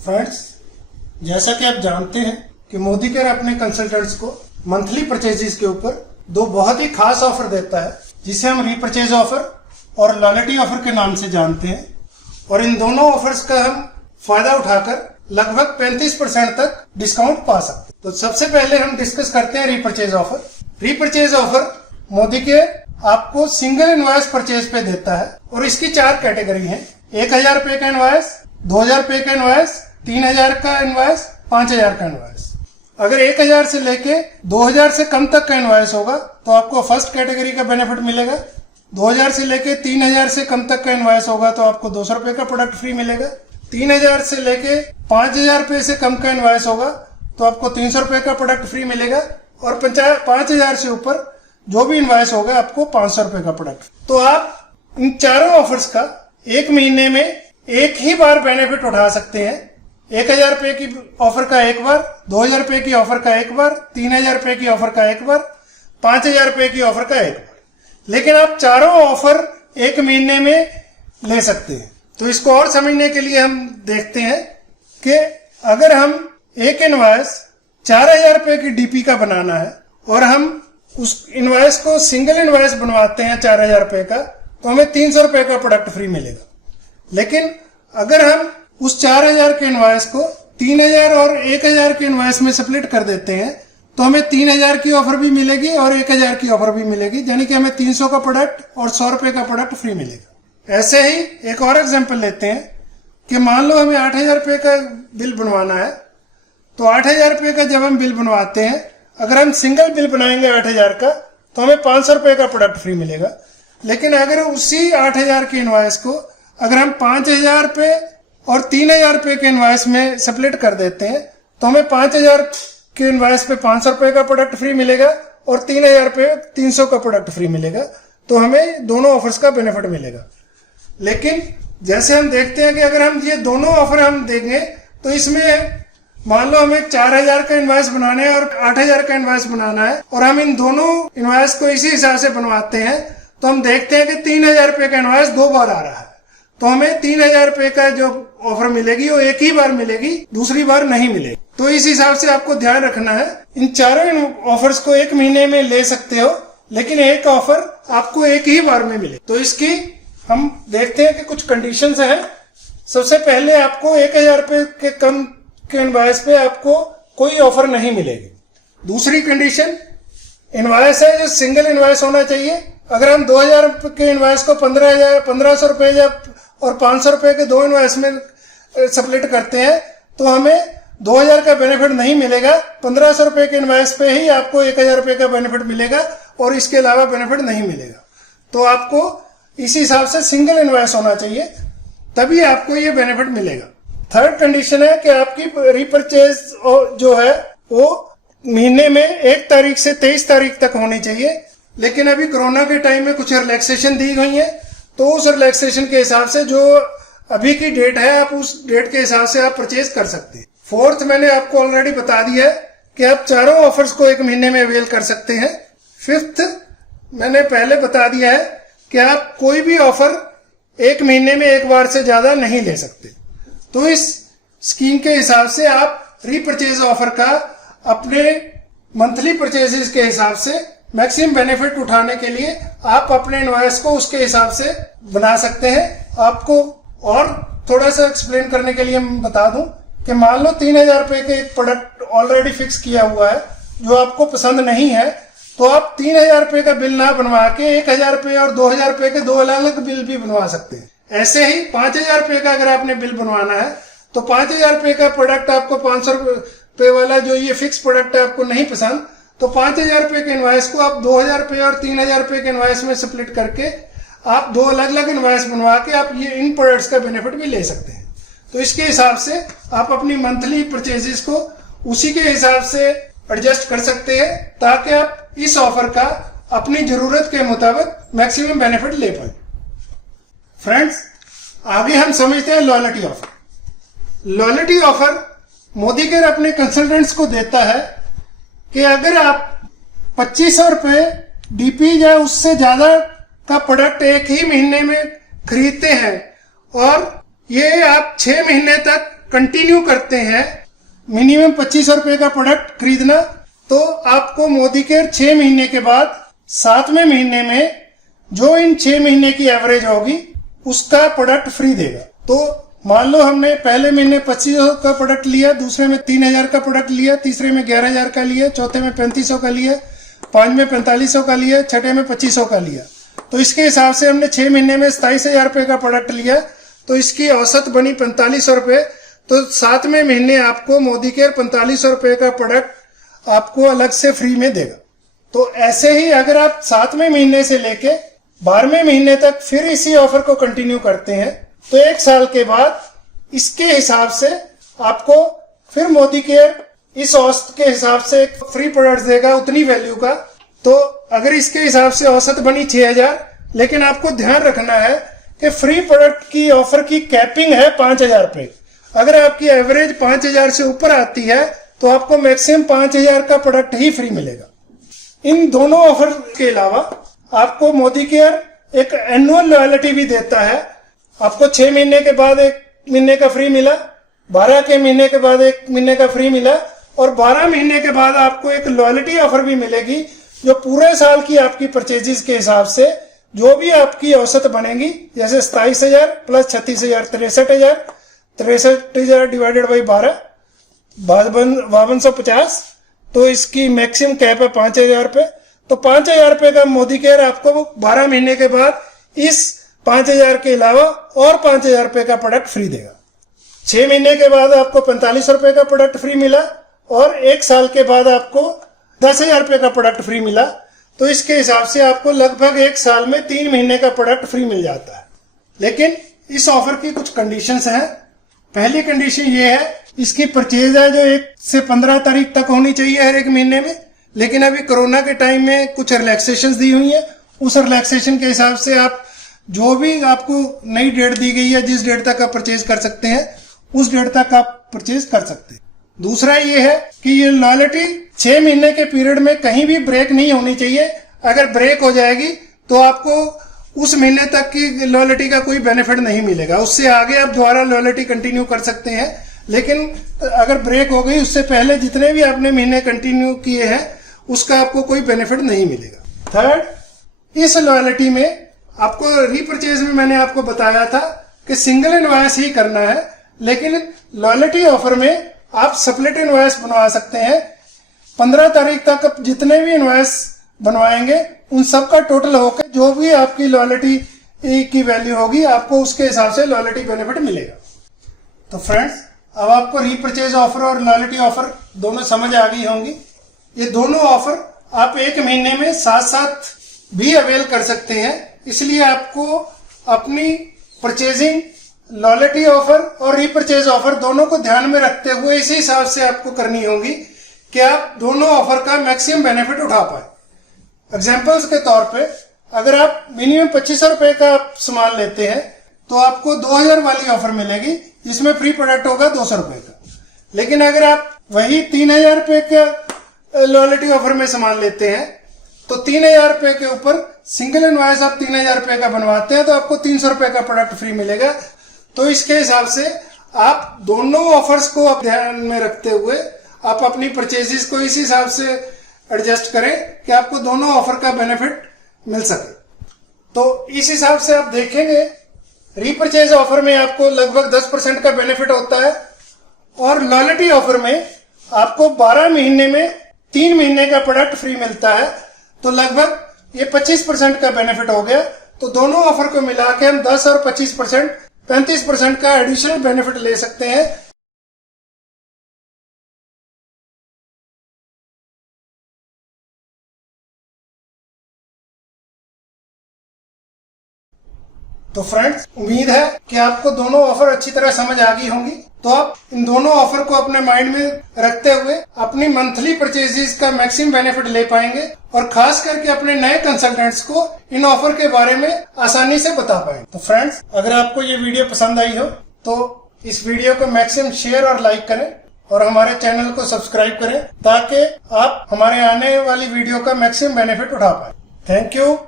Friends, जैसा कि आप जानते हैं कि मोदी केयर अपने कंसल्टेंट्स को मंथली परचेजेस के ऊपर दो बहुत ही खास ऑफर देता है, जिसे हम रीपरचेज ऑफर और लॉयल्टी ऑफर के नाम से जानते हैं। और इन दोनों ऑफर्स का हम फायदा उठाकर लगभग 35% तक डिस्काउंट पा सकते हैं। तो सबसे पहले हम डिस्कस करते हैं repurchase offer. Repurchase offer Modi care आपको सिंगल इनवॉइस परचेज पे देता है और इसकी 4 कैटेगरी हैं। 1000 रुपए का इनवॉइस, 2000 रुपए का इनवॉइस, 3000 का इनवॉइस, 5000 का इनवॉइस। अगर 1000 से लेके 2000 से कम तक का इनवॉइस होगा तो आपको फर्स्ट कैटेगरी का बेनिफिट मिलेगा। 2000 से लेके 3000 से कम तक का इनवॉइस होगा तो आपको 200 रुपए का प्रोडक्ट फ्री मिलेगा। 3000 से लेके 5000 रुपए से कम का इनवॉइस होगा तो आपको 300 रुपए का प्रोडक्ट फ्री मिलेगा। और 5000 से ऊपर जो भी इनवॉइस होगा आपको 500 रुपए का प्रोडक्ट। तो आप इन चारों ऑफर्स का एक महीने में एक ही बार बेनिफिट उठा सकते हैं। 1000 रुपए की ऑफर का एक बार, 2000 रुपए की ऑफर का एक बार, 3000 रुपए की ऑफर का एक बार, 5000 रुपए की ऑफर का एक बार। लेकिन आप चारों ऑफर एक महीने में ले सकते हैं। तो इसको और समझने के लिए हम देखते हैं कि अगर हम एक इनवॉइस 4000 रुपए की डीपी का बनाना है और हम उस इनवॉइस को सिंगल इनवॉइस बनवाते हैं 4000 रुपए का, तो हमें 300 रुपए का प्रोडक्ट फ्री मिलेगा। लेकिन अगर हम उस 4000 के इनवॉइस को 3000 और 1000 के इनवॉइस में स्प्लिट कर देते हैं तो हमें 3000 की ऑफर भी मिलेगी और 1000 की ऑफर भी मिलेगी, यानी कि हमें 300 का प्रोडक्ट और 100 रुपए का प्रोडक्ट फ्री मिलेगा। ऐसे ही एक और एग्जांपल लेते हैं कि मान लो हमें 8000 रुपए का बिल बनवाना है। तो 8000 रुपए का जब हम बिल बनवाते हैं, अगर हम सिंगल बिल बनाएंगे 8000 का तो हमें 500 रुपए का प्रोडक्ट फ्री मिलेगा। लेकिन अगर उसी 8000 के इनवॉइस को अगर हम 5000 रुपए और 3000 रुपए के इनवॉइस में स्प्लिट कर देते हैं तो हमें 5000 के इनवॉइस पे 500 रुपए का प्रोडक्ट फ्री मिलेगा और 3000 पे 300 का प्रोडक्ट फ्री मिलेगा। तो हमें दोनों ऑफर्स का बेनिफिट मिलेगा। लेकिन जैसे हम देखते हैं कि अगर हम ये दोनों ऑफर हम देंगे तो इसमें मान लो हमें 4000 का इनवॉइस बनाना है और 8000 का इनवॉइस बनाना है और हम इन दोनों इनवॉइस को इसी हिसाब से बनवाते हैं तो हम देखते हैं कि 3000 रुपए का इनवॉइस 2 बार आ रहा है। तो हमें 3000 रुपए का जो ऑफर मिलेगी वो एक ही बार मिलेगी, दूसरी बार नहीं मिलेगी। तो इस हिसाब से आपको ध्यान रखना है। इन चारों ऑफर्स को एक महीने में ले सकते हो, लेकिन एक ऑफर आपको एक ही बार में मिले। तो इसकी हम देखते हैं कि कुछ कंडीशंस हैं। सबसे पहले आपको 1000 रुपए के कम के इनवॉइस पे आपको कोई ऑफर नहीं मिलेगी। दूसरी कंडीशन, इनवॉइस है जो सिंगल इनवॉइस होना चाहिए। अगर हम 2000 के इनवॉइस को 1500 रुपए या और 500 रुपए के 2 इनवॉइस में स्प्लिट करते हैं तो हमें 2000 का बेनिफिट नहीं मिलेगा। 1500 रुपए के इनवॉइस पे ही आपको 1000 रुपए का बेनिफिट मिलेगा और इसके अलावा बेनिफिट नहीं मिलेगा। तो आपको इस हिसाब से सिंगल इनवॉइस होना चाहिए, तभी आपको ये बेनिफिट मिलेगा। थर्ड कंडीशन है कि आपकी रीपरचेज जो है वो महीने में 1 तारीख से 23 तारीख तक होनी चाहिए। लेकिन अभी कोरोना के टाइम में कुछ रिलैक्सेशन दी गई है, तो उस रिलैक्सेशन के हिसाब से जो अभी की डेट है आप उस डेट के हिसाब से आप परचेज कर सकते हैं। फोर्थ, मैंने आपको ऑलरेडी बता दिया है कि आप चारों ऑफर्स को एक महीने में अवेल कर सकते हैं। फिफ्थ, मैंने पहले बता दिया है कि आप कोई भी ऑफर एक महीने में एक बार से ज्यादा नहीं ले सकते। तो इस स्कीम के हिसाब से आप रीपरचेज ऑफर का अपने मंथली परचेजेस के हिसाब से मैक्सिमम बेनिफिट उठाने के लिए आप अपने इनवॉइस को उसके हिसाब से बना सकते हैं। आपको और थोड़ा सा एक्सप्लेन करने के लिए मैं बता दूं कि मान लो 3000 रुपए के एक प्रोडक्ट ऑलरेडी फिक्स किया हुआ है जो आपको पसंद नहीं है, तो आप 3000 रुपए का बिल ना बनवा के 1000 रुपए और 2000 रुपए के 2 अलग बिल भी बनवा सकते हैं। ऐसे ही 5000 रुपए का अगर आपने बिल बनवाना है तो 5000 रुपए का प्रोडक्ट आपको 500 रुपए वाला जो ये फिक्स प्रोडक्ट है आपको नहीं पसंद, तो 5000 रुपए के इनवॉइस को आप 2000 रुपए और 3000 रुपए के इनवॉइस में स्प्लिट करके आप 2 अलग अलग इनवॉइस बनवा के आप ये इन प्रोडक्ट्स का बेनिफिट भी ले सकते हैं। तो इसके हिसाब से आप अपनी मंथली परचेजेस को उसी के हिसाब से एडजस्ट कर सकते हैं ताकि आप इस ऑफर का अपनी जरूरत के मुताबिक मैक्सिमम बेनिफिट ले पाए। फ्रेंड्स, आगे हम समझते हैं loyalty offer. Loyalty offer Modi care अपने कंसल्टेंट्स को देता है कि अगर आप 2500 रुपए डीपी या उससे ज्यादा का प्रोडक्ट एक ही महीने में खरीदते हैं और ये आप 6 महीने तक कंटिन्यू करते हैं मिनिमम 2500 रुपए का प्रोडक्ट खरीदना, तो आपको मोदी केयर 6 महीने के बाद 7वें महीने में जो इन 6 महीने की एवरेज होगी उसका प्रोडक्ट फ्री देगा। तो मान लो हमने पहले महीने 2500 का प्रोडक्ट लिया, दूसरे में 3000 का प्रोडक्ट लिया, तीसरे में 11000 का लिया, चौथे में 3500 का लिया, 5 में 4500 का लिया, छठे में 2500 का लिया। तो इसके हिसाब से हमने 6 महीने में 27000 रुपए का प्रोडक्ट लिया, तो इसकी औसत बनी 4500 रुपए। तो 7वें महीने आपको मोदी केयर 4500 रुपए का प्रोडक्ट आपको अलग से फ्री में देगा। तो ऐसे ही अगर आप 7वें महीने से लेके 12वें महीने तक फिर इसी ऑफर को कंटिन्यू करते हैं, तो 1 साल के बाद इसके हिसाब से आपको फिर मोदी केयर इस औसत के हिसाब से फ्री प्रोडक्ट देगा उतनी वैल्यू का। तो अगर इसके हिसाब से औसत बनी 6000, लेकिन आपको ध्यान रखना है कि फ्री प्रोडक्ट की ऑफर की कैपिंग है 5000 रुपए। अगर आपकी एवरेज 5000 से ऊपर आती है तो आपको मैक्सिमम 5000 का प्रोडक्ट ही फ्री मिलेगा। इन दोनों ऑफर के अलावा आपको मोदी केयर एक एनुअल लॉयल्टी भी देता है। आपको 6 महीने के बाद 1 महीने का फ्री मिला, 12 के महीने के बाद 1 महीने का फ्री मिला, और 12 महीने के बाद आपको एक लॉयल्टी ऑफर भी मिलेगी जो पूरे साल की आपकी परचेजेस के हिसाब से जो भी आपकी औसत बनेगी, जैसे 27000 प्लस 36000 63000, 63000 डिवाइडेड बाई 12 5250। तो इसकी मैक्सिमम कैप है 5000 रुपए। तो 5000 रुपए का मोदी केयर आपको 12 महीने के बाद इस 5000 के अलावा और 5000 रुपए का प्रोडक्ट फ्री देगा। 6 महीने के बाद आपको 4500 रुपए का प्रोडक्ट फ्री मिला, और 1 साल के बाद आपको 10000 रुपए का प्रोडक्ट फ्री मिला। तो इसके हिसाब से आपको लगभग 1 साल में 3 महीने का प्रोडक्ट फ्री मिल जाता है। लेकिन इस ऑफर की कुछ कंडीशंस हैं। पहली कंडीशन ये है, इसकी परचेज है जो 1 से 15 तारीख तक होनी चाहिए हर एक महीने में। लेकिन अभी कोरोना के टाइम में कुछ रिलैक्सेशन दी हुई है, उस रिलैक्सेशन के हिसाब से आप जो भी आपको नई डेट दी गई है, जिस डेट तक आप परचेज कर सकते हैं उस डेट तक आप परचेज कर सकते हैं। दूसरा ये है कि ये लॉयल्टी 6 महीने के पीरियड में कहीं भी ब्रेक नहीं होनी चाहिए। अगर ब्रेक हो जाएगी तो आपको उस महीने तक की लॉयल्टी का कोई बेनिफिट नहीं मिलेगा। उससे आगे आप दोबारा लॉयल्टी कंटिन्यू कर सकते हैं, लेकिन अगर ब्रेक हो गई उससे पहले जितने भी आपने महीने कंटिन्यू किए हैं उसका आपको कोई बेनिफिट नहीं मिलेगा। थर्ड, इस लॉयल्टी में आपको रीपरचेज में मैंने आपको बताया था कि सिंगल इनवॉइस ही करना है, लेकिन लॉयल्टी ऑफर में आप स्प्लिट इनवॉइस बनवा सकते हैं। 15 तारीख तक आप जितने भी इनवॉइस बनवाएंगे उन सब का टोटल होकर जो भी आपकी लॉयल्टी की वैल्यू होगी आपको उसके हिसाब से लॉयल्टी बेनिफिट मिलेगा। तो फ्रेंड्स, अब आपको रीपरचेज ऑफर और लॉयल्टी ऑफर दोनों समझ आ गई होंगी। ये दोनों ऑफर आप 1 महीने में साथ साथ भी अवेल कर सकते हैं। इसलिए आपको अपनी परचेजिंग लॉयल्टी ऑफर और रीपरचेज ऑफर दोनों को ध्यान में रखते हुए इसी हिसाब से आपको करनी होगी कि आप दोनों ऑफर का मैक्सिमम बेनिफिट उठा पाए। एग्जाम्पल्स के तौर पे अगर आप मिनिमम 2500 रुपए का सामान लेते हैं तो आपको 2000 वाली ऑफर मिलेगी जिसमें फ्री प्रोडक्ट होगा 200 रुपए का। लेकिन अगर आप वही 3000 रुपए का लॉयल्टी ऑफर में सामान लेते हैं तो 3000 रुपए के ऊपर सिंगल इनवॉइस आप 3000 रुपए का बनवाते हैं तो आपको 300 रुपए का प्रोडक्ट फ्री मिलेगा। तो इसके हिसाब से आप दोनों ऑफर्स को आप ध्यान में रखते हुए आप अपनी परचेजेस को इस हिसाब से एडजस्ट करें कि आपको दोनों ऑफर का बेनिफिट मिल सके। तो इस हिसाब से आप देखेंगे रीपरचेज ऑफर में आपको लगभग 10% का बेनिफिट होता है, और लॉयल्टी ऑफर में आपको 12 महीने में 3 महीने का प्रोडक्ट फ्री मिलता है। तो लगभग ये 25% का बेनिफिट हो गया। तो दोनों ऑफर को मिला के हम 10 और 25% 35% का एडिशनल बेनिफिट ले सकते हैं। तो फ्रेंड्स, उम्मीद है कि आपको दोनों ऑफर अच्छी तरह समझ आ गई होंगी। तो आप इन दोनों ऑफर को अपने माइंड में रखते हुए अपनी मंथली परचेजेस का मैक्सिमम बेनिफिट ले पाएंगे, और खास करके अपने नए कंसल्टेंट्स को इन ऑफर के बारे में आसानी से बता पाएंगे। तो फ्रेंड्स, अगर आपको ये वीडियो पसंद आई हो तो इस वीडियो को मैक्सिमम शेयर और लाइक करें, और हमारे चैनल को सब्सक्राइब करें ताकि आप हमारे आने वाली वीडियो का मैक्सिमम बेनिफिट उठा पाए। Thank you.